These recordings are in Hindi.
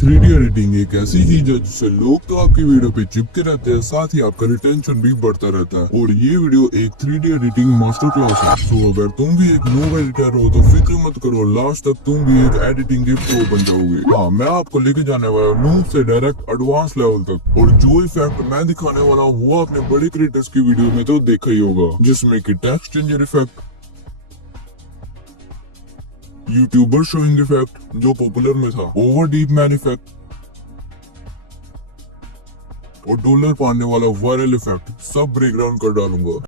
3D एडिटिंग एक ऐसी चीज है जिससे लोग तो आपकी वीडियो पे चिपके रहते हैं, साथ ही आपका रिटेंशन भी बढ़ता रहता है। और ये वीडियो एक 3D एडिटिंग मास्टर क्लास है। तो अगर तुम भी एक नूब एडिटर हो तो फिक्र मत करो, लास्ट तक तुम भी एक एडिटिंग के प्रो बन जाओगे। हाँ, मैं आपको लेके जाने वाला नूब से डायरेक्ट एडवांस लेवल तक। और जो इफेक्ट मैं दिखाने वाला हूँ वो आपने बड़े क्रिएटर्स की वीडियो में तो देखा ही होगा, जिसमें की text changer effect, YouTuber showing effect जो पॉपुलर में था, ओवर डीप मैन इफेक्ट और डॉलर पाने वाला वायरल इफेक्ट सब ब्रेकग्राउंड कर डालूंगा।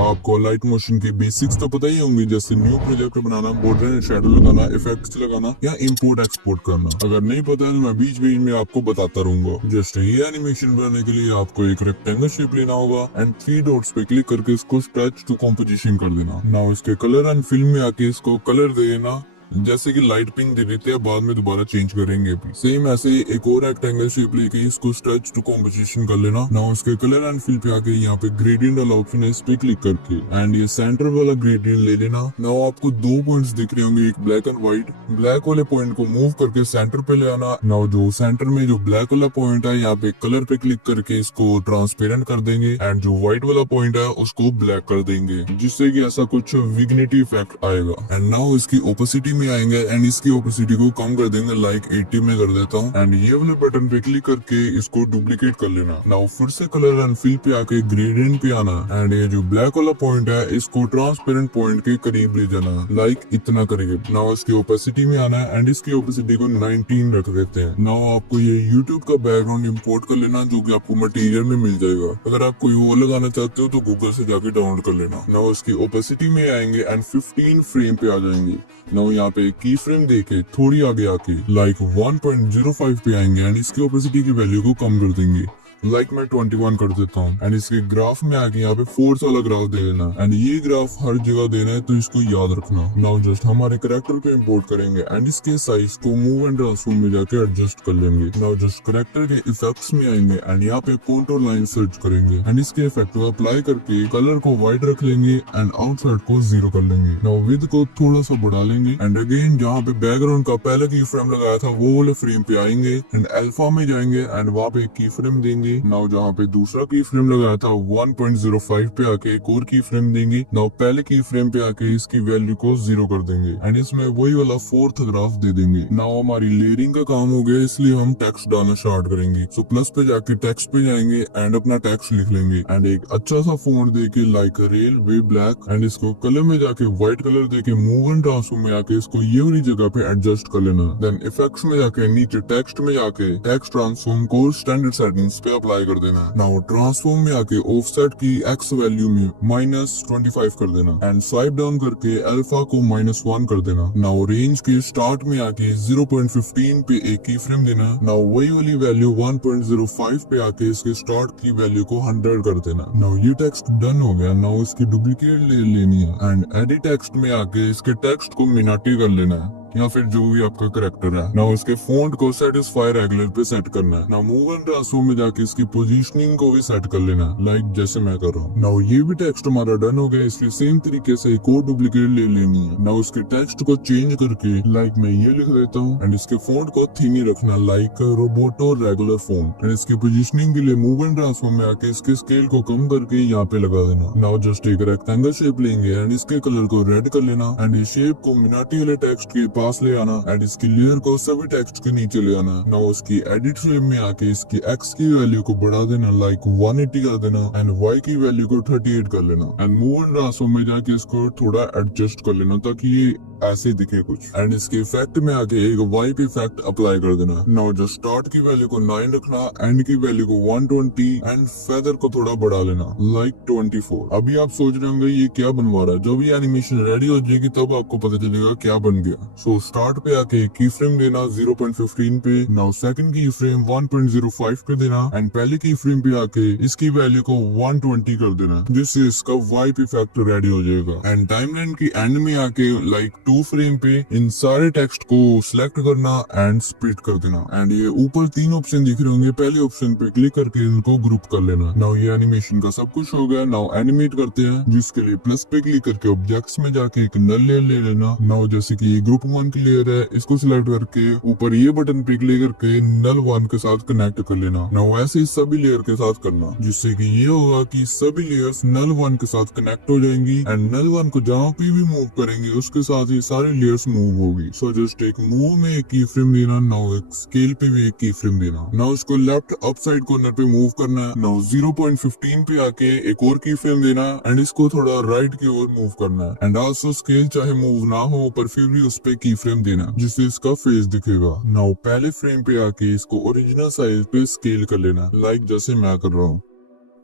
आपको लाइट मोशन के बेसिक्स तो पता ही होंगे, जैसे new project banana, border and shadow लगाना, इफेक्ट्स लगाना या इंपोर्ट एक्सपोर्ट करना। अगर नहीं पता है तो मैं बीच बीच में आपको बताता रहूंगा। जस्ट ये एनिमेशन बनाने के लिए आपको एक रेक्टेंगल शेप लेना होगा एंड 3 डॉट्स पे क्लिक करके इसको स्ट्रेच टू कॉम्पोजिशन कर देना। नाउ इसके कलर एंड फिल्म में आके इसको कलर दे देना, जैसे कि लाइट पिंक दे देते हैं, बाद में दोबारा चेंज करेंगे भी। सेम ऐसे ही एक और रेक्टेंगल शेप लेके इसको स्ट्रेच टू कॉम्पोजिशन कर लेना। नाउ इसके कलर एंड फिल पे आके यहाँ पे ग्रेडियंट वाला ऑप्शन है, इस पे क्लिक करके एंड ये सेंटर वाला ग्रेडियंट ले लेना। नाउ आपको दो पॉइंट्स दिख रहे होंगे, एक ब्लैक एंड व्हाइट। ब्लैक वाले पॉइंट को मूव करके सेंटर पे ले आना। नाउ जो सेंटर में जो ब्लैक वाला पॉइंट है, यहाँ पे कलर पे क्लिक करके इसको ट्रांसपेरेंट कर देंगे एंड जो व्हाइट वाला पॉइंट है उसको ब्लैक कर देंगे, जिससे कि ऐसा कुछ विग्निटी इफेक्ट आएगा। एंड नाउ इसकी ओपेसिटी में आएंगे एंड इसकी ओपेसिटी को कम कर देंगे, लाइक 80 में कर देता हूँ। एंड ये वाले बटन पे क्लिक करके इसको डुप्लीकेट कर लेना। नाउ फिर से कलर एंड फिल पे आके ग्रेडियंट पे आना एंड ये जो ब्लैक वाला पॉइंट है इसको ट्रांसपेरेंट पॉइंट के करीब ले जाना, लाइक इतना करीब। नाउ इसकी ओपेसिटी में आना एंड इसकी ओपेसिटी को 19 रख देते हैं। नाउ आपको ये यूट्यूब का बैकग्राउंड इम्पोर्ट कर लेना, जो की आपको मटेरियल में मिल जाएगा। अगर आप कोई वो लगाना चाहते हो तो गूगल से जाके डाउनलोड कर लेना। नाउ इसकी ओपेसिटी में आएंगे एंड 15 फ्रेम पे आ जाएंगे। नाउ यहाँ पे की फ्रेम देके थोड़ी आगे आके लाइक 1.05 पे आएंगे एंड इसकी ओपेसिटी की वैल्यू को कम कर देंगे, लाइक मैं 21 कर देता हूँ। एंड इसके ग्राफ में आके यहाँ पे फोर्स वाला ग्राफ दे देना एंड ये ग्राफ हर जगह देना है, तो इसको याद रखना। नाउ जस्ट हमारे कैरेक्टर को इंपोर्ट करेंगे एंड इसके साइज को मूव एंड ट्रांसफॉर्म में जाके एडजस्ट कर लेंगे। नाउ जस्ट कैरेक्टर के इफेक्ट्स में आएंगे एंड यहाँ पे कॉन्टूर लाइन सर्च करेंगे एंड इसके इफेक्ट को अप्लाई करके कलर को व्हाइट रख लेंगे एंड आउटसाइड को 0 कर लेंगे। नाउ विद को थोड़ा सा बढ़ा लेंगे एंड अगेन जहाँ पे बैकग्राउंड का पहले की फ्रेम लगाया था वो वाले फ्रेम पे आएंगे एंड अल्फा में जाएंगे एंड वहाँ पे की फ्रेम देंगे। नाउ जहाँ पे दूसरा की फ्रेम लगाया था 1.05 पे आके एक और की फ्रेम देंगे। नाउ पहले की फ्रेम पे आके इसकी वैल्यू को 0 कर देंगे एंड इसमें वही वाला फोर्थ ग्राफ दे देंगे। नाउ हमारी लेयरिंग का काम हो गया, इसलिए हम टेक्स्ट डालना स्टार्ट करेंगे। सो प्लस पे जाके टेक्स्ट पे जाएंगे एंड अपना टेक्स्ट लिख लेंगे एंड एक अच्छा सा फॉन्ट देके like rail way black and इसको कलर में जाके व्हाइट कलर देके मूव एंड ट्रांसफॉर्म में आके इसको ये वाली जगह पे एडजस्ट कर लेना। देन इफेक्ट्स में जाके नीचे टेक्स्ट में जाके टेक्स्ट ट्रांसफॉर्म को स्टैंडर्ड सेटिंग्स पे अप्लाई कर देना। नाउ ट्रांसफॉर्म में आके ऑफसेट की एक्स वैल्यू में -25 कर देना एंड स्वाइप डाउन करके अल्फा को -1 कर देना। नाउ रेंज के स्टार्ट में आके 0.15 पे एक की फ्रेम देना। नाउ वही वाली वैल्यू 1.05 पे आके इसके स्टार्ट की वैल्यू को 100 कर देना। नाउ ये टेक्स्ट डन हो गया। नाउ इसकी डुप्लीकेट ले लेनी है एंड एडिट टेक्स्ट में आके इसके टेक्स्ट को मिनाटी कर लेना है या फिर जो भी आपका करेक्टर है। नाउ इसके फॉन्ट को सेटिस्फाई रेगुलर पे सेट करना है। नाउ मूव एंड ट्रांसफॉर्म में जाके इसकी पोजीशनिंग को भी सेट कर लेना, लाइक जैसे मैं कर रहा हूँ। नाउ ये भी टेक्स्ट हमारा डन हो गया, इसलिए सेम तरीके से एक और डुप्लीकेट ले लेनी है। नाउ इसके टेक्स्ट को चेंज करके लाइक मैं ये लिख देता हूँ एंड इसके फॉन्ट को थीनी रखना, like Roboto regular font and इसकी पोजीशनिंग के लिए मूव एंड ट्रांसफॉर्म में आके इसके स्केल को कम करके यहाँ पे लगा देना। नाउ जस्ट एक रेक्टेंगल शेप लेंगे एंड इसके कलर को रेड कर लेना एंड इस शेप को मिनाटी वाले टेक्स्ट के पास ले आना एंड इसकी लेयर को सभी टेक्स्ट के नीचे ले आना। नाउ उसकी एडिट फ्रेम में आके इसकी एक्स की वैल्यू को बढ़ा देना, लाइक 180 कर देना एंड वाई की वैल्यू को 38 कर लेना एंड मूव एंड ट्रांसफॉर्म में जाके इसको थोड़ा एडजस्ट कर लेना ताकि ये ऐसे दिखे कुछ एंड इसके इफेक्ट में आके एक वाइप इफेक्ट अप्लाई कर देना। नाउ जो स्टार्ट की वैल्यू को 9 रखना, एंड की वैल्यू को 120 एंड फेदर को थोड़ा बढ़ा लेना, लाइक 24। अभी आप सोच रहे होंगे ये क्या बनवा रहा है, जो भी एनिमेशन रेडी हो जाएगी तब आपको पता चलेगा क्या बन गया। सो स्टार्ट पे आके की फ्रेम देना 0.15 पे, नाउ सेकंड की फ्रेम 1.05 पे देना एंड पहले की फ्रेम पे आके इसकी वैल्यू को 120 कर देना, जिससे इसका वाइप इफेक्ट रेडी हो जाएगा। एंड टाइमलाइन की एंड में आके लाइक 2 फ्रेम पे इन सारे टेक्स्ट को सिलेक्ट करना एंड स्प्लिट कर देना। एंड ये ऊपर 3 ऑप्शन दिख रहे होंगे, पहले ऑप्शन पे क्लिक करके इनको ग्रुप कर लेना। नाउ ये एनिमेशन का सब कुछ हो गया। नाउ एनिमेट करते हैं, जिसके लिए प्लस पे क्लिक करके ऑब्जेक्ट्स में जाके एक नल ले लेना। नाउ जैसे कि ये ग्रुप 1 की लेयर है, इसको सिलेक्ट करके ऊपर ये बटन पे क्लिक करके नल 1 के साथ कनेक्ट कर लेना। नाउ ऐसे ही सभी लेयर के साथ करना, जिससे कि ये होगा कि सभी लेयर्स नल 1 के साथ कनेक्ट हो जाएंगी एंड नल 1 को जहाँ पे भी मूव करेंगे उसके साथ ही सारी लेयर्स मूव होगी। सो जस्ट एक मूव में एक की फ्रेम देना, नाउ एक स्केल पे भी एक की फ्रेम देना। नाउ इसको लेफ्ट अप साइड कॉर्नर पे मूव करना है। नाउ 0.15 पे आके एक और की फ्रेम देना एंड इसको थोड़ा राइट की ओर मूव करना है एंड आल्सो स्केल चाहे मूव ना हो पर फिर भी उस पे की फ्रेम देना जिससे इसका फेस दिखेगा। नाउ पहले फ्रेम पे आके इसको ओरिजिनल साइज पे स्केल कर लेना, लाइक जैसे मैं कर रहा हूँ।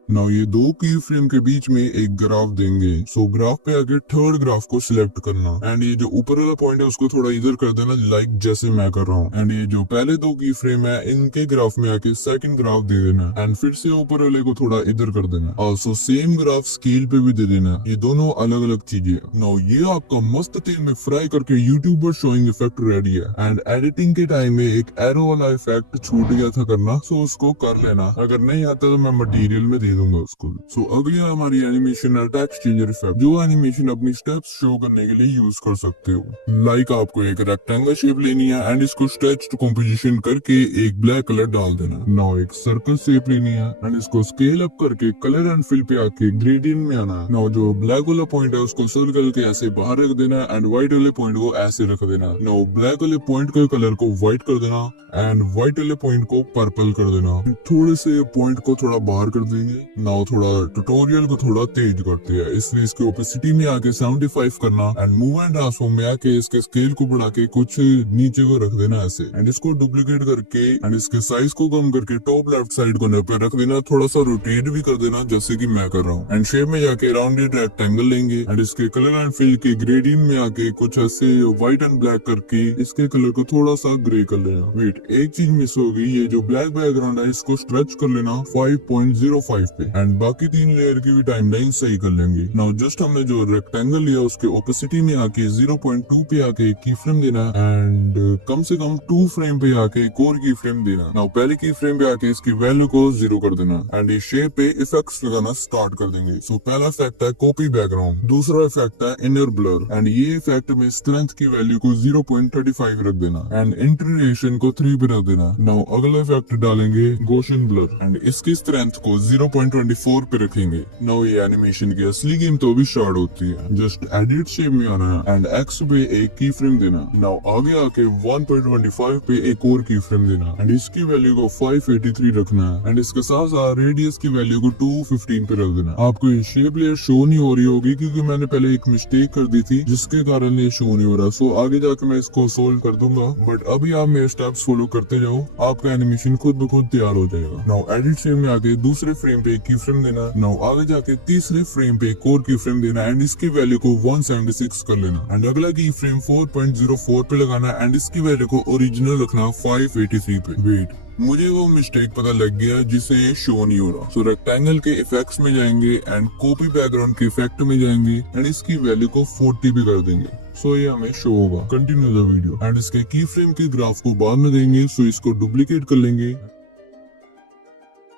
नाउ ये दो की फ्रेम के बीच में एक ग्राफ देंगे। सो ग्राफ पे आके थर्ड ग्राफ को सिलेक्ट करना एंड ये जो ऊपर वाला पॉइंट है उसको थोड़ा इधर कर देना, लाइक जैसे मैं कर रहा हूँ। एंड ये जो पहले दो की फ्रेम है इनके ग्राफ में आके सेकंड ग्राफ दे देना एंड फिर से ऊपर वाले को थोड़ा इधर कर देना। ऑल्सो सेम ग्राफ स्केल पे भी दे देना। ये दोनों अलग अलग चीजें। नाउ ये आपका मस्त तेल में फ्राई करके यूट्यूबर शोइंग इफेक्ट रेडी है एंड एडिटिंग के टाइम में एक एरो वाला इफेक्ट छूट गया था करना, सो उसको कर लेना। अगर नहीं आता तो मैं मटेरियल में दे दूंगा उसको। सो अगली हमारी एनिमेशन है टेक्स्ट चेंजर इफेक्ट, जो एनिमेशन अपनी स्टेप्स शो करने के लिए यूज कर सकते हो। लाइक आपको एक रेक्टेंगल शेप लेनी है एंड इसको स्ट्रेच टू कंपोजिशन करके एक ब्लैक कलर डाल देना। नाउ एक सर्कल शेप लेनी है एंड इसको स्केल अप करके कलर एंड फिल पे आके ग्रेडियंट में आना। नाउ जो ब्लैक वाला पॉइंट है उसको सर्कल के ऐसे बाहर रख देना एंड व्हाइट वाले पॉइंट को ऐसे रख देना। नाउ ब्लैक वाले पॉइंट के कलर को व्हाइट कर देना एंड व्हाइट वाले पॉइंट को पर्पल कर देना। थोड़े से पॉइंट को थोड़ा बाहर कर देंगे। नाउ थोड़ा ट्यूटोरियल को थोड़ा तेज करते हैं, इसलिए इसके ओपेसिटी में आके 75 करना एंड मूव एंड ट्रांसफॉर्म में आके इसके स्केल को बढ़ा के कुछ नीचे को रख देना ऐसे एंड इसको डुप्लीकेट करके एंड इसके साइज को कम करके टॉप लेफ्ट साइड कोने पे रख देना। थोड़ा सा रोटेट भी कर देना जैसे कि मैं कर रहा हूँ एंड शेप में जाके राउंडेड रेक्टेंगल लेंगे एंड इसके कलर एंड फिल के ग्रेडियंट में आके कुछ ऐसे व्हाइट एंड ब्लैक करके इसके कलर को थोड़ा सा ग्रे कर लेना। वेट, एक चीज मिस होगी, ये जो ब्लैक बैकग्राउंड है इसको स्ट्रेच कर लेना 5.05 पे एंड बाकी 3 लेयर की भी टाइमलाइन सही कर लेंगे। नाउ जस्ट हमने जो रेक्टेंगल लिया उसके ओपेसिटी में आके 0.2 पे आके की फ्रेम देना एंड कम से कम 2 फ्रेम पे आके एक और की फ्रेम देना। नाउ पहले की फ्रेम पे आके इसकी वैल्यू को 0 कर देना एंड ये शेप पे इफेक्ट्स लगाना स्टार्ट कर देंगे। सो पहला इफेक्ट है कॉपी बैकग्राउंड, दूसरा इफेक्ट है इनर ब्लर एंड ये इफेक्ट में स्ट्रेंथ की वैल्यू को 0.35 रख देना एंड इंटीग्रेशन को 3 पे रख देना। नाउ अगला इफेक्ट डालेंगे गॉसियन ब्लर एंड इसकी स्ट्रेंथ को 0.24 पे रखेंगे। नाउ ये एनिमेशन की असली गेम तो अभी स्टार्ट होती है। जस्ट एडिट शेप में आना है एंड एक्स पे एक की फ्रेम देना। नाउ आगे आके 1.25 पे एक और की फ्रेम देना एंड इसकी वैल्यू को 583 रखना है एंड इसके साथ साथ रेडियस की वैल्यू को 215 पे रख देना। आपको ये शेप लेयर शो नहीं हो रही होगी क्योंकि मैंने पहले एक मिस्टेक कर दी थी जिसके कारण ये शो नहीं हो रहा। सो आगे जाके मैं इसको सोल्व कर दूंगा, बट अभी आप मेरे स्टेप्स फॉलो करते जाओ, आपका एनिमेशन खुद ब खुद तैयार हो जाएगा। नाउ एडिट शेप में आके दूसरे फ्रेम पे एक की फ्रेम देना। नाउ आगे जाके तीसरे फ्रेम पे एक और की फ्रेम देना एंड इसकी वैल्यू को 176 कर लेना एंड अगला की फ्रेम 4.04 पे लगाना एंड इसकी वैल्यू को ओरिजिनल रखना 583 पे। वेट, मुझे वो मिस्टेक पता लग गया जिसे ये शो नहीं हो रहा। सो रेक्टेंगल के इफेक्ट्स में जाएंगे एंड कॉपी बैकग्राउंड के इफेक्ट में जाएंगे एंड इसकी वैल्यू को 40 भी कर देंगे। सो ये हमें शो होगा। कंटिन्यू द वीडियो एंड इसके की फ्रेम के ग्राफ को बाद में देंगे। सो इसको डुप्लीकेट कर लेंगे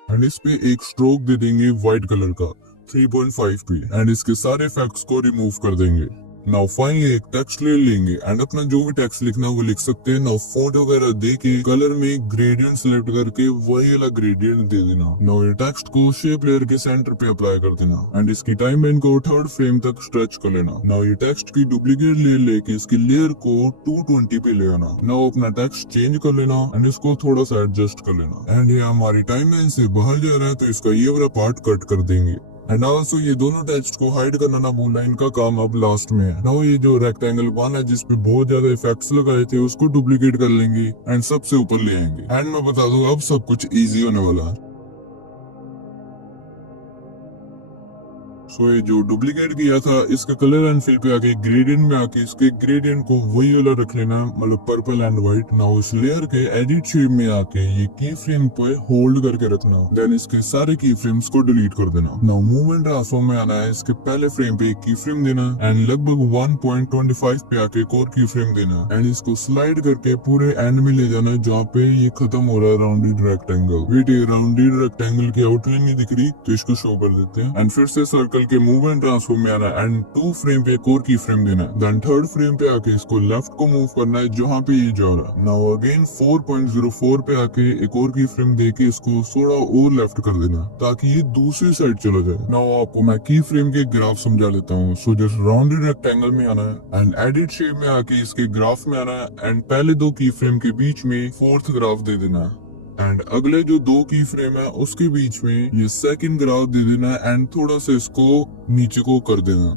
एंड इस पे एक स्ट्रोक दे देंगे व्हाइट कलर का 3.5 पे एंड इसके सारे इफेक्ट्स को रिमूव कर देंगे। नाउ फाइनली एक टेक्स्ट ले लेंगे एंड अपना जो भी टेक्स्ट लिखना है वो लिख सकते हैं। नाउ फॉन्ट वगैरह दे के कलर में ग्रेडियंट सिलेक्ट करके वही वाला ग्रेडियंट दे देना। नाउ ये टेक्स्ट को शेप लेयर के सेंटर पे अप्लाई कर देना एंड इसकी टाइमलाइन को 3rd फ्रेम तक स्ट्रेच कर लेना। नाउ ये टेक्स्ट की डुप्लीकेट लेयर लेके इसकी लेयर को 220 पे ले आना। नाउ अपना टेक्स्ट चेंज कर लेना एंड इसको थोड़ा सा एडजस्ट कर लेना एंड ये हमारी टाइमलाइन से बाहर जा रहा है तो इसका ये वाला पार्ट कट कर देंगे एंड ऑल्सो ये दोनों टेक्स्ट को हाइड करना ना भूलना, इनका काम अब लास्ट में है। नाउ ये जो रेक्टेंगल 1 है जिसपे बहुत ज्यादा इफेक्ट्स लगाए थे उसको डुप्लीकेट कर लेंगे एंड सबसे ऊपर ले आएंगे एंड मैं बता दूं अब सब कुछ इजी होने वाला है। सो ये जो डुप्लीकेट किया था इसका कलर एंड फिल पे आके ग्रेडियंट में आके इसके ग्रेडियंट को वही वाला रख लेना, मतलब पर्पल एंड व्हाइट। नाउ इस लेयर के एडिट शेप में आके ये की फ्रेम पे होल्ड करके रखना, देन इसके सारे की फ्रेम्स को डिलीट कर देना। नाउ मूवमेंट ट्रांसफॉर्म में आना है, इसके पहले फ्रेम पे एक की फ्रेम देना एंड लगभग 1.25 पे आके एक और की फ्रेम देना एंड इसको स्लाइड करके पूरे एंड में ले जाना जहाँ पे ये खत्म हो रहा है राउंडेड रेक्टेंगल। वेट, ये राउंडेड रेक्टेंगल की आउटलाइन नहीं दिख रही तो इसको शो कर देते हैं एंड फिर से सर्कल के मूव एंड ट्रांसफॉर्म में आना एंड 2 फ्रेम पे एक और की फ्रेम देना है। देन 3rd फ्रेम पे आके इसको लेफ्ट को मूव करना है जहाँ पे ये जा रहा है। नाउ अगेन 4.04 पे आके एक और की फ्रेम देके इसको थोड़ा और लेफ्ट कर देना ताकि ये दूसरी साइड चला जाए। नाउ आपको मैं की फ्रेम के ग्राफ समझा लेता हूँ। सो जस्ट राउंडेड रेक्टेंगल में आना है एंड एडिट शेप में आके इसके ग्राफ में आना है एंड पहले 2 की फ्रेम के बीच में 4th ग्राफ दे देना है एंड अगले जो 2 की फ्रेम है उसके बीच में ये 2nd ग्राफ दे देना है एंड थोड़ा सा इसको नीचे को कर देना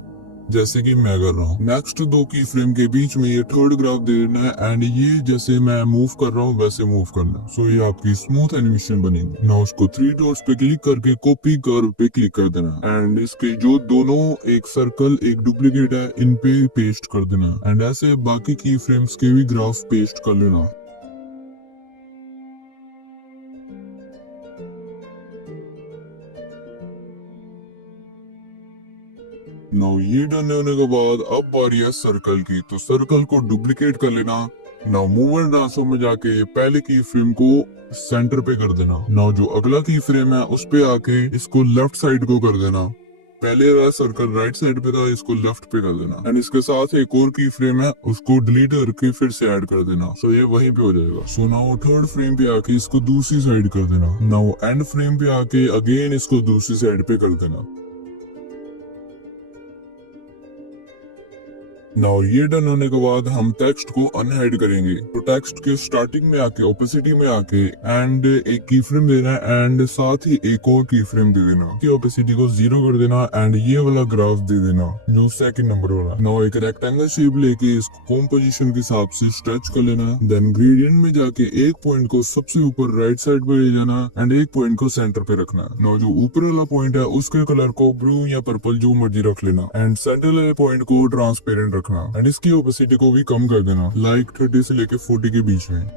जैसे कि मैं कर रहा हूँ। नेक्स्ट 2 की फ्रेम के बीच में ये 3rd ग्राफ दे देना है एंड ये जैसे मैं मूव कर रहा हूँ वैसे मूव करना। सो ये आपकी स्मूथ एनिमेशन बनेगी। नाउ उसको 3 डॉट्स पे क्लिक करके कॉपी कर्व पे क्लिक कर देना एंड इसके जो दोनों एक सर्कल एक डुप्लीकेट है इन पे पेस्ट कर देना एंड ऐसे बाकी की फ्रेम्स के भी ग्राफ पेस्ट कर लेना। नाउ ये डन होने के बाद अब बारी है सर्कल की, तो सर्कल को डुप्लीकेट कर लेना। नाउ मूव एंड ट्रांसफॉर्म में जाके पहले की फ्रेम को सेंटर पे कर देना। नाउ जो अगला की फ्रेम है उस पे आके इसको लेफ्ट साइड को कर देना। पहले वाला सर्कल राइट साइड पे था, इसको लेफ्ट पे कर देना एंड इसके साथ एक और की फ्रेम है उसको डिलीट करके फिर से ऐड कर देना। सो ये वहीं पे हो जाएगा। सो नाउ 3rd फ्रेम पे आके इसको दूसरी साइड कर देना। नाउ एंड फ्रेम पे आके अगेन इसको दूसरी साइड पे कर देना। नाउ ये डन होने के बाद हम टेक्स्ट को अनहाइड करेंगे। तो टेक्स्ट के स्टार्टिंग में आके ओपेसिटी में आके एंड एक की फ्रेम देना है एंड साथ ही एक और की फ्रेम दे देना कि ओपेसिटी को 0 कर देना एंड ये वाला ग्राफ दे देना जो 2nd नंबर वाला। नाउ एक रेक्टेंगल शेप लेके इसको कंपोजिशन के हिसाब से स्ट्रेच कर लेना। देन ग्रेडियंट में जाके एक पॉइंट को सबसे ऊपर राइट साइड पे ले जाना एंड एक पॉइंट को सेंटर पे रखना। नाउ जो ऊपर वाला पॉइंट है उसके कलर को ब्लू या पर्पल जो मर्जी रख लेना एंड सेंटर वाले पॉइंट को ट्रांसपेरेंट रखना एंड इसकी ओपेसिटी को भी कम कर देना लाइक 30 से लेके 40 के बीच में।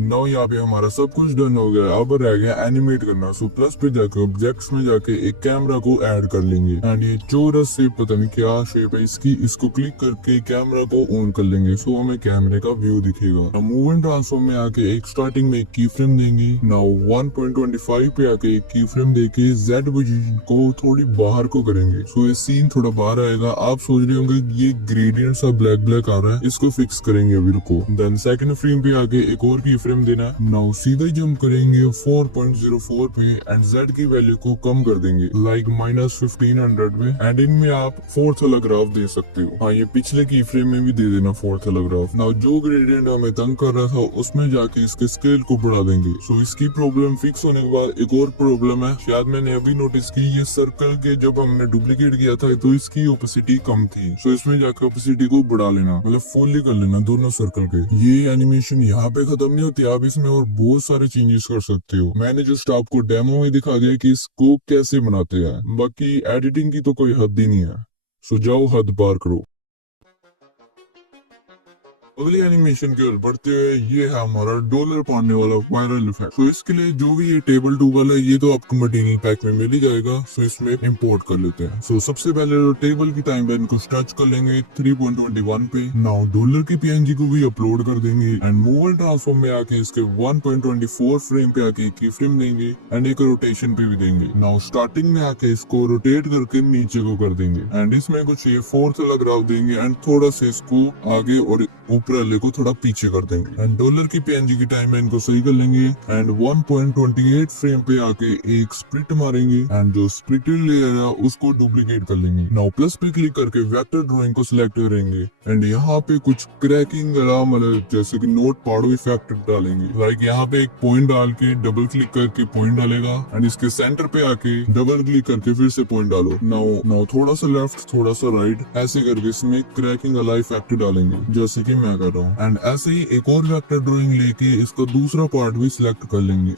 नाउ यहाँ पे हमारा सब कुछ डन हो गया। अब रह गया एनिमेट करना। सो प्लस पे जाके ऑब्जेक्ट्स में जाके एक कैमरा को ऐड कर लेंगे एंड ये चौरस शेप पता नहीं क्या शेप है इसकी, इसको क्लिक करके कैमरा को ऑन कर लेंगे। सो हमें कैमरे का व्यू दिखेगा। मूव एंड ट्रांसफॉर्म में आके एक स्टार्टिंग में एक की फ्रेम देंगे। नाउ 1.25 पे आके एक की फ्रेम देके Z पोजीशन को थोड़ी बाहर को करेंगे। सो ये सीन थोड़ा बाहर आएगा। आप सोच रहे होंगे ये ग्रेडियंट सा ब्लैक ब्लैक आ रहा है, इसको फिक्स करेंगे अभी रुको। देन 2nd फ्रेम पे आके एक और की फ्रेम देना। नाउ सीधा जंप करेंगे 4.04 पे एंड Z की वैल्यू को कम कर देंगे लाइक -1500 में एंड इनमें आप 4th वाला ग्राफ दे सकते हो। हाँ ये पिछले की फ्रेम में भी दे देना 4th वाला ग्राफ। नाउ जो ग्रेडियंट हमें तंग कर रहा था उसमें जाके इसके स्केल को बढ़ा देंगे। सो इसकी प्रॉब्लम फिक्स होने के बाद एक और प्रॉब्लम है, शायद मैंने अभी नोटिस की, ये सर्कल के जब हमने डुप्लीकेट किया था तो इसकी ओपेसिटी कम थी। सो इसमें जाकर ओपेसिटी को बढ़ा लेना, मतलब फुल्ली कर लेना दोनों सर्कल के। ये एनिमेशन यहाँ पे खत्म नहीं होती, आप इसमें और बहुत सारे चेंजेस कर सकते हो। मैंने जस्ट आपको डेमो में दिखा दिया कि इसको कैसे बनाते हैं, बाकी एडिटिंग की तो कोई हद ही नहीं है। सो जाओ हद पार करो। अगली एनिमेशन की ओर बढ़ते हुए ये है हमारा डॉलर पाने वाला वायरल इफेक्ट। तो इसके लिए जो भी ये टेबल टूबल है ये तो आपको मटेरियल पैक में मिल ही जाएगा। सो इसमें इंपोर्ट कर लेते हैं। सो सबसे पहले तो टेबल की टाइमलाइन को स्ट्रेच कर लेंगे 3.21 पे। नाउ डॉलर की PNG को भी अपलोड कर देंगे एंड मूव एंड ट्रांसफॉर्म में आके इसके 1.24 फ्रेम पे आके की फ्रेम देंगे एंड एक रोटेशन पे भी देंगे। नाउ स्टार्टिंग में आके इसको रोटेट करके नीचे को कर देंगे एंड इसमें कुछ ये 4th वाला ग्राफ देंगे एंड थोड़ा सा इसको आगे और ऊपर वाले को थोड़ा पीछे कर देंगे एंड डॉलर की PNG की टाइमलाइन को सही कर लेंगे एंड 1.28 फ्रेम पे आके एक स्प्लिट मारेंगे एंड जो स्प्लिटेड लेयर है उसको डुप्लीकेट कर लेंगे। नाउ प्लस पे क्लिक करके वेक्टर ड्राइंग को सिलेक्ट करेंगे एंड यहाँ पे कुछ क्रैकिंग मतलब जैसे कि नोट पाड़ो इफेक्ट डालेंगे। लाइक यहाँ पे एक पॉइंट डाल के डबल क्लिक करके पॉइंट डालेगा एंड इसके सेंटर पे आके डबल क्लिक करके फिर से पॉइंट डालो। नाउ थोड़ा सा लेफ्ट थोड़ा सा राइट ऐसे करके इसमें क्रैकिंग वाला इफेक्ट डालेंगे जैसे कि मैं कर रहा हूँ एंड ऐसे ही एक और वेक्टर ड्राइंग लेके इसका दूसरा पार्ट भी सिलेक्ट कर लेंगे।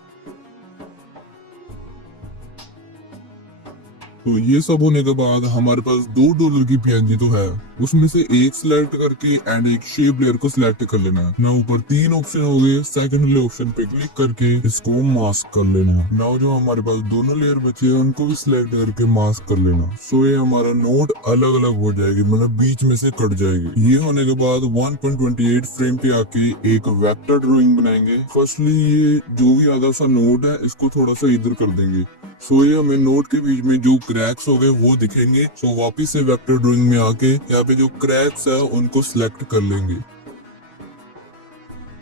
तो ये सब होने के बाद हमारे पास $2 की PNG तो है, उसमें से एक सिलेक्ट करके एंड एक शेप लेयर को सिलेक्ट कर लेना है। ना ऊपर 3 ऑप्शन हो गए, सेकंड वाले ऑप्शन पे क्लिक करके इसको मास्क कर लेना है। ना जो हमारे पास दोनों लेयर बचे हैं उनको भी सिलेक्ट करके मास्क कर लेना। सो ये हमारा नोट अलग अलग हो जाएगी, मतलब बीच में से कट जाएगी। ये होने के बाद 1.28 फ्रेम पे आके एक वेक्टर ड्राइंग बनाएंगे। फर्स्टली ये जो भी आधा सा नोट है इसको थोड़ा सा इधर कर देंगे सो ये हमें नोट के बीच में जो क्रैक्स हो गए वो दिखेंगे। सो वापिस से वेक्टर ड्राइंग में आके यहाँ पे जो क्रैक्स है उनको सिलेक्ट कर लेंगे।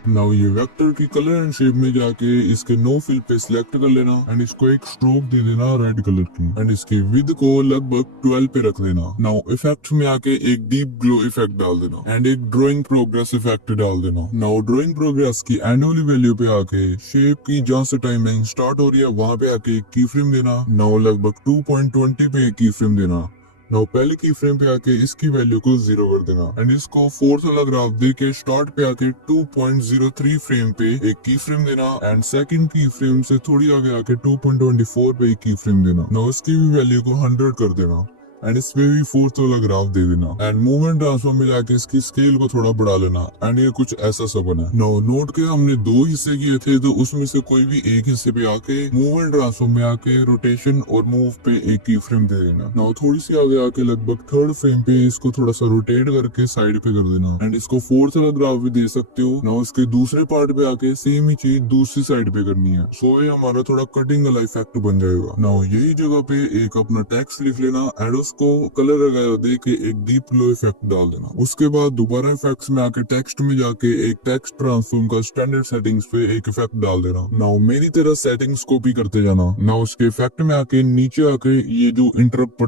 नाउ ये वेक्टर की कलर एंड शेप में जाके इसके नो फिल पे सिलेक्ट कर लेना एंड इसको एक स्ट्रोक दे देना रेड कलर की एंड इसके विद को लगभग 12 पे रख देना। नाउ इफेक्ट्स में आके एक डीप ग्लो इफेक्ट डाल देना एंड एक ड्राइंग प्रोग्रेस इफेक्ट डाल देना। नाउ ड्राइंग प्रोग्रेस की एंड वाली वैल्यू पे आके शेप की जहाँ से टाइमलाइन स्टार्ट हो रही है वहाँ पे आके एक की फ्रेम देना। नाउ लगभग 2.20 पे एक की फ्रेम देना। नाउ पहले की फ्रेम पे आके इसकी वैल्यू को 0 कर देना एंड इसको फोर्थ वाला ग्राफ दे के स्टार्ट पे आके 2.03 फ्रेम पे एक की फ्रेम देना एंड सेकंड की फ्रेम से थोड़ी आगे आके 2.24 पे एक की फ्रेम देना। नाउ इसकी भी वैल्यू को 100 कर देना एंड इस पे भी फोर्थ वाला ग्राफ दे देना एंड मूवमेंट ट्रांसफॉर्म में जाके इसकी स्केल को थोड़ा बढ़ा लेना एंड ये कुछ ऐसा सा बना। नाउ नोट के हमने 2 हिस्से किए थे तो उसमें से कोई भी एक हिस्से पे आके मूवमेंट ट्रांसफॉर्म में आके रोटेशन और मूव पे एक की फ्रेम दे देना। नाउ थोड़ी सी आगे आके लगभग थर्ड फ्रेम पे इसको थोड़ा सा रोटेट करके साइड पे कर देना एंड इसको फोर्थ वाला ग्राफ भी दे सकते हो। नाउ इसके दूसरे पार्ट पे आके सेम ही चीज दूसरी साइड पे करनी है। सो ये हमारा थोड़ा कटिंग वाला इफेक्ट बन जाएगा। नाउ यही जगह पे एक अपना टेक्स्ट लिख लेना एंड उसको कलर वगैरह दे के एक डीप ग्लो इफेक्ट डाल देना। उसके बाद दोबारा इफेक्ट्स में आके टेक्स्ट में जाके एक टेक्स्ट ट्रांसफॉर्म का स्टैंडर्ड सेटिंग्स पे एक इफेक्ट डाल देना। नाउ मेरी तरह सेटिंग्स कॉपी करते जाना। नाउ उसके इफेक्ट में आके नीचे आके ये जो इंटरप्ट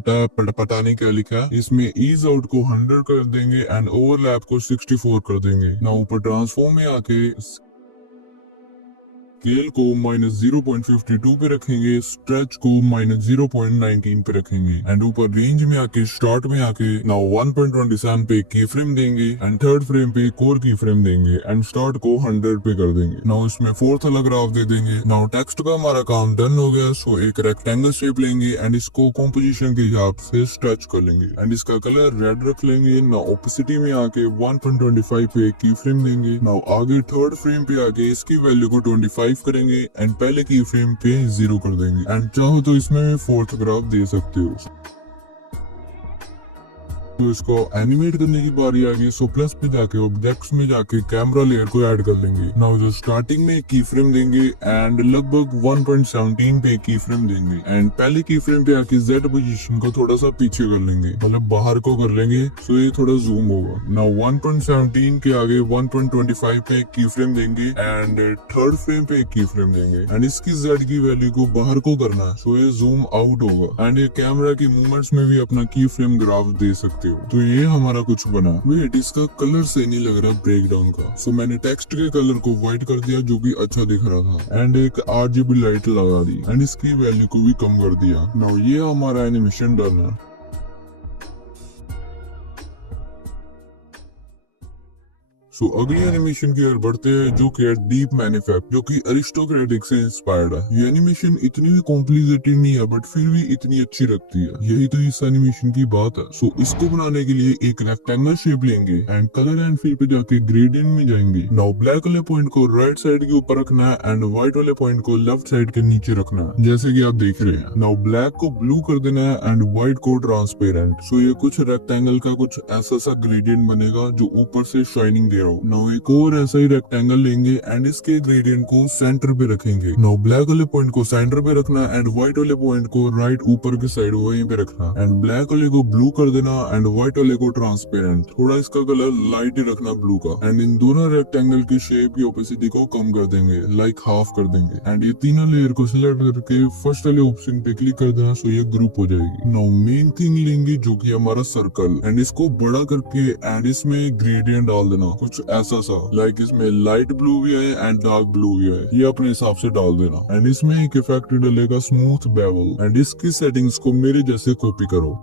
पता नहीं क्या लिखा है इसमें ईज आउट को 100 कर देंगे एंड ओवरलैप को 64 कर देंगे। नाउ ऊपर ट्रांसफॉर्म में आके स्केल को -0.52 पे रखेंगे, स्ट्रेच को -0.19 पे रखेंगे एंड ऊपर रेंज में आके स्टार्ट में आके नाउ 1.27 पे की फ्रेम देंगे एंड थर्ड फ्रेम पे एक और की फ्रेम देंगे एंड स्टार्ट को 100 पे कर देंगे। नाउ इसमें फोर्थ वाला ग्राफ दे देंगे। नाउ टेक्स्ट का हमारा काम डन हो गया। सो एक रेक्टेंगल शेप लेंगे एंड इसको कॉम्पोजिशन के हिसाब से स्ट्रेच कर लेंगे एंड इसका कलर रेड रख लेंगे। नाउ ओपेसिटी में आके 1.25 पे एक की फ्रेम देंगे। नाउ आगे थर्ड फ्रेम पे आके इसकी वैल्यू को 25 करेंगे एंड पहले की फ्रेम पे 0 कर देंगे एंड चाहो तो इसमें फोर्थ ग्राफ दे सकते हो। तो इसको एनिमेट करने की बारी आ गई। सो प्लस पे जाके ऑब्जेक्ट्स में जाके कैमरा लेयर को ऐड कर लेंगे। नाउ जो स्टार्टिंग में की फ्रेम देंगे एंड लगभग 1.17 पे की फ्रेम देंगे एंड पहले की फ्रेम पे आके जेड पोजीशन को थोड़ा सा पीछे कर लेंगे, मतलब बाहर को कर लेंगे। सो ये थोड़ा जूम होगा। नाउ 1.17 के आगे 1.25 पे की फ्रेम देंगे एंड थर्ड फ्रेम पे की फ्रेम देंगे एंड इसकी जेड की वैल्यू को बाहर को करना है। सो ये जूम आउट होगा एंड ये कैमरा की मूवमेंट्स में भी अपना की फ्रेम ग्राफ दे सकते हो। तो ये हमारा कुछ बना। वेट, इसका कलर से नहीं लग रहा ब्रेकडाउन का। सो मैंने टेक्स्ट के कलर को व्हाइट कर दिया जो कि अच्छा दिख रहा था एंड एक RGB लाइट लगा दी एंड इसकी वैल्यू को भी कम कर दिया। नाउ ये हमारा एनिमेशन डन है। सो अगली एनिमेशन की ओर बढ़ते हैं जो कि है डीप मैन इफेक्ट, जो कि अरिस्टोक्रेटिक से इंस्पायर्ड है। ये एनिमेशन इतनी भी कॉम्प्लिकेटेड नहीं है बट फिर भी इतनी अच्छी लगती है। यही तो इस एनिमेशन की बात है। सो इसको बनाने के लिए एक रेक्टेंगल शेप लेंगे एंड कलर एंड फिल पे जाके ग्रेडियंट में जाएंगे। नाउ ब्लैक वाले पॉइंट को राइट साइड के ऊपर रखना है एंड व्हाइट वाले पॉइंट को लेफ्ट साइड के नीचे रखना है, जैसे कि आप देख रहे हैं। नाउ ब्लैक को ब्लू कर देना है एंड व्हाइट को ट्रांसपेरेंट। सो ये कुछ रेक्टेंगल का कुछ ऐसा सा ग्रेडियंट बनेगा जो ऊपर से शाइनिंग दे रहा हो। नाउ एक और ऐसा ही रेक्टेंगल लेंगे एंड इसके ग्रेडियंट को सेंटर पे रखेंगे। नाउ ब्लैक वाले पॉइंट को सेंटर पे रखना एंड व्हाइट वाले पॉइंट को राइट ऊपर के साइड वहीं पे रखना एंड ब्लैक वाले को ब्लू कर देना एंड व्हाइट वाले को ट्रांसपेरेंट। थोड़ा इसका कलर लाइट ही रखना ब्लू का एंड इन दोनों रेक्टेंगल की शेप की ओपेसिटी को कम कर देंगे, लाइक हाफ कर देंगे एंड ये तीनों लेयर को सिलेक्ट करके फर्स्ट वाले ऑप्शन पे क्लिक कर देना। सो ये ग्रुप हो जाएगी। नाउ मेन थिंग लेंगे जो कि हमारा सर्कल एंड इसको बड़ा करके एंड इसमें ग्रेडियंट डाल देना कुछ ऐसा सा, लाइक इसमें लाइट ब्लू भी है एंड डार्क ब्लू भी है, ये अपने हिसाब से डाल देना एंड इसमें एक इफेक्ट डलेगा स्मूथ बेवल एंड इसकी सेटिंग्स को मेरे जैसे कॉपी करो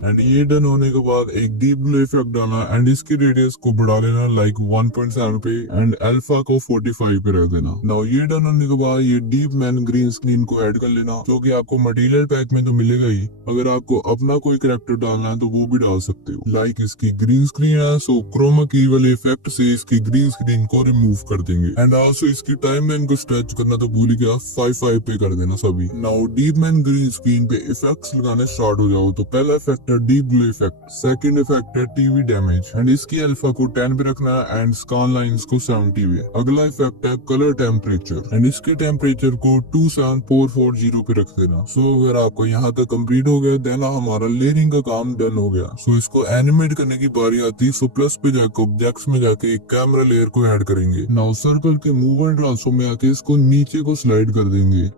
एंड ये डन होने के बाद एक डीप ब्लू इफेक्ट डालना एंड इसकी रेडियस को बढ़ा लेना लाइक 1.7 पे एंड अल्फा को 45 पे रख देना। नाउ ये डन होने के बाद ये डीप मैन ग्रीन स्क्रीन को ऐड कर लेना, जो कि आपको मटेरियल पैक में तो मिलेगा ही। अगर आपको अपना कोई कैरेक्टर डालना है तो वो भी डाल सकते हो। लाइक इसकी ग्रीन स्क्रीन है, सो क्रोमा की वाले इफेक्ट से इसकी ग्रीन स्क्रीन को रिमूव कर देंगे एंड आल्सो इसकी टाइमलाइन को स्ट्रेच करना तो भूल गया, 5 पे कर देना सभी। Now deep man green screen पे इफेक्ट्स लगाने स्टार्ट हो जाओ। तो पहला इफेक्ट इफेक्ट है deep glow effect, second effect है टीवी डैमेज एंड इसकी अल्फा को 10 पे रखना है एंड स्कान लाइंस को 70 पे। अगला इफेक्ट है कलर टेम्परेचर एंड इसके टेम्परेचर को 27440 पे रख देना। सो अगर आपको यहाँ तक कंप्लीट हो गया देन हमारा लेयरिंग का काम डन हो गया। सो इसको एनिमेट करने की बारी आती है। सो प्लस पे जाकर ऑब्जेक्ट्स में जाके एक कैमरा लेयर को ऐड करेंगे। नाउ सर्कल के मूव एंड ट्रांसफॉर्म में आके इसको नीचे को स्लाइड कर देंगे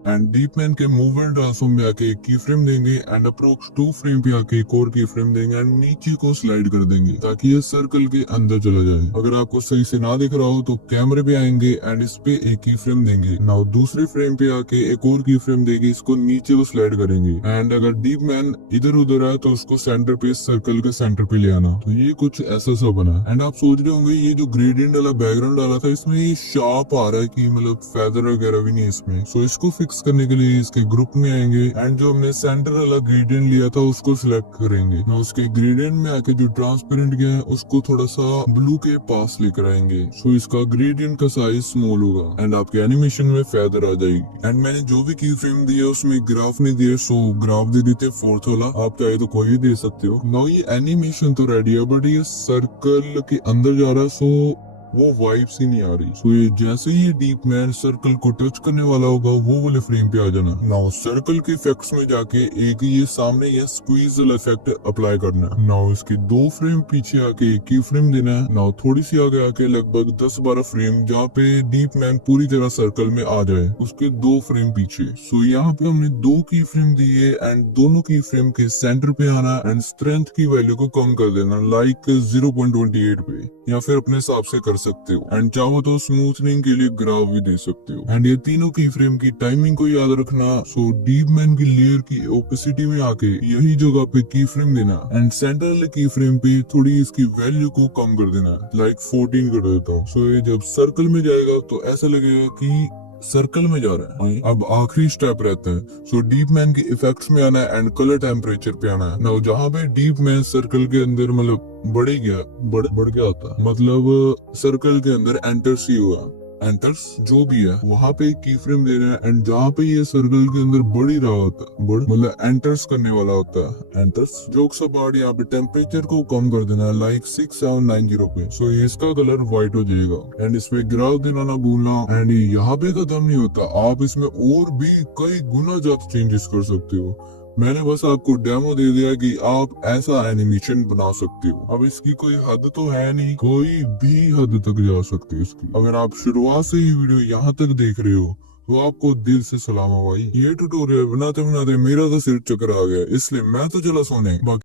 एंड डीप मैन के मूव एंड ट्रांसफॉर्म में आके एक की फ्रेम देंगे एंड अप्रोक्स 2 फ्रेम पे आके एक और की फ्रेम देंगे एंड नीचे को स्लाइड कर देंगे ताकि ये सर्कल के अंदर चला जाए। अगर आपको सही से ना दिख रहा हो तो कैमरे पे आएंगे एंड इस पे एक की फ्रेम देंगे। नाउ दूसरे फ्रेम पे आके एक और की फ्रेम देंगे, इसको नीचे को स्लाइड करेंगे एंड अगर डीप मैन इधर उधर है तो उसको सेंटर पे सर्कल के सेंटर पे ले आना। तो ये कुछ ऐसा सा बना एंड आप सोच रहे होंगे ये जो ग्रेडियंट वाला बैकग्राउंड डाला था इसमें ये शार्प आ रहा है कि मतलब फेदर वगैरह भी नहीं है इसमें। सो इसको फिक्स करने के लिए इसके ग्रुप में आएंगे एंड जो हमने सेंटर वाला ग्रेडियंट लिया था उसको सिलेक्ट करेंगे। ना उसके ग्रेडियंट में आके जो ट्रांसपेरेंट गया है उसको थोड़ा सा ब्लू के पास लेकर आएंगे। सो इसका ग्रेडियंट का साइज स्मॉल होगा एंड आपके एनिमेशन में फेदर आ जाएगी। एंड मैंने जो भी की फ्रेम दी है उसमें ग्राफ नहीं दिया, सो ग्राफ दे देते फोर्थ वाला, आप चाहे तो कोई भी दे सकते हो। ना ये एनिमेशन तो रेडी है बट ये सर्कल के अंदर जा रहा है सो वो वाइब्स ही नहीं आ रही। सो ये जैसे ही डीप मैन सर्कल को टच करने वाला होगा वो वाले फ्रेम पे आ जाना। नाउ सर्कल के इफेक्ट्स में जाके एक ये सामने ये स्क्वीज वाला इफेक्ट अप्लाई करना है। नाउ इसके 2 फ्रेम पीछे आके एक की फ्रेम देना है। नाउ थोड़ी सी आगे आके लगभग 10-12 फ्रेम जहाँ पे डीप मैन पूरी तरह सर्कल में आ जाए उसके 2 फ्रेम पीछे। सो यहाँ पे हमने 2 की फ्रेम दी है एंड दोनों की फ्रेम के सेंटर पे आना एंड स्ट्रेंथ की वैल्यू को कम कर देना लाइक 0.28 पे या फिर अपने हिसाब से कर सकते हो एंड चाहो तो स्मूथनिंग के लिए ग्राफ भी दे सकते हो। एंड ये तीनों की फ्रेम की टाइमिंग को याद रखना। सो डीप मैन की लेयर की ओपेसिटी में आके यही जगह पे की फ्रेम देना एंड सेंटर वाले की फ्रेम पे थोड़ी इसकी वैल्यू को कम कर देना लाइक 14 कर देता हूँ। सो ये जब सर्कल में जाएगा तो ऐसा लगेगा कि सर्कल में जा रहा है। अब आखिरी स्टेप रहता है। सो डीप मैन के इफेक्ट्स में आना है एंड कलर टेम्परेचर पे आना है। नाउ जहाँ पे डीप मैन सर्कल के अंदर मतलब बढ़ गया होता है मतलब सर्कल के अंदर एंटर्स ही हुआ, एंटर्स जो भी है वहाँ पे की फ्रेम दे रहे हैं एंड जहाँ पे ये सर्कल के अंदर बढ़ ही रहा होता है मतलब एंटर्स करने वाला होता है एंटर्स जोक्स अबाउट यहाँ पे टेम्परेचर को कम कर देना है लाइक 6790 पे। सो इसका कलर व्हाइट हो जाएगा एंड इसमें ग्राफ देना ना भूलना। एंड यहाँ पे खत्म नहीं होता, आप इसमें और भी कई गुना ज्यादा चेंजेस कर सकते हो। मैंने बस आपको डेमो दे दिया कि आप ऐसा एनिमेशन बना सकते हो। अब इसकी कोई हद तो है नहीं, कोई भी हद तक जा सकते हो इसकी। अगर आप शुरुआत से ही वीडियो यहाँ तक देख रहे हो तो आपको दिल से सलाम है भाई। ये ट्यूटोरियल बनाते बनाते मेरा तो सिर चक्कर आ गया इसलिए मैं तो चला सोने। बाकी